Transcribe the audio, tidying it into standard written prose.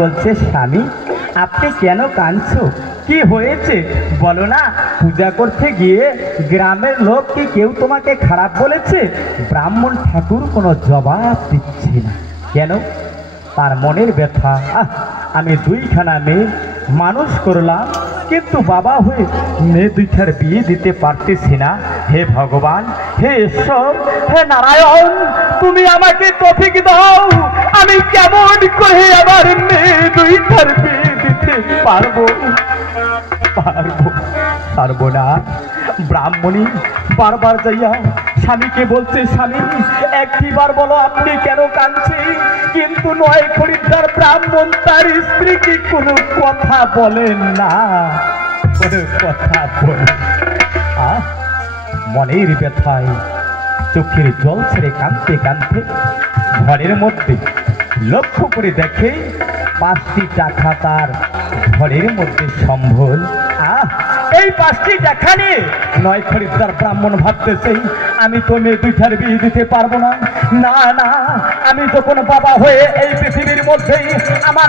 বলছে, স্বামী আপনি কেন কাঁদছো? কি হয়েছে বলো না। পূজা করতে গিয়ে গ্রামের লোক কি কেউ তোমাকে খারাপ বলেছে? ব্রাহ্মণ ঠাকুর কোনো জবাব দিচ্ছে না। কেন? তার মনের ব্যথা। আমি দুইখানা মেয়ে মানুষ করলাম, কিন্তু বাবা হয়ে মেয়ে দুইটার বিয়ে দিতে পারতেছি না। হে ভগবান, হে ঈশ্বর, হে নারায়ণ, তুমি আমাকে তৌফিক দাও। আমি কেমন করে আমার মেয়ে দুইটার বিয়ে দিতে পারবো? পারবো না। ব্রাহ্মণী বারবার যাইয়া স্বামীকে বলছে, স্বামী একটিবার বলো আপনি কেন কাঁদছেন? কিন্তু নয় খরিদ্দার ব্রাহ্মণ তার স্ত্রীকে কোনো কথা বলেন না, কোনো কথা বলেন। মনের ব্যথায় চোখের জল ছেড়ে কাঁদতে কাঁদতে ঘরের মধ্যে লক্ষ্য করে দেখে 5টি টাকা তার ঘরের মধ্যে সম্বল। এই 5টি টাকা নিয়ে নয় খরিদ্দার ব্রাহ্মণ ভাবতেছে, আমি তো মেয়ে দুইটার বিয়ে দিতে পারবো না। না না, আমি যখন বাবা হয়ে এই পৃথিবীর মধ্যেই আমার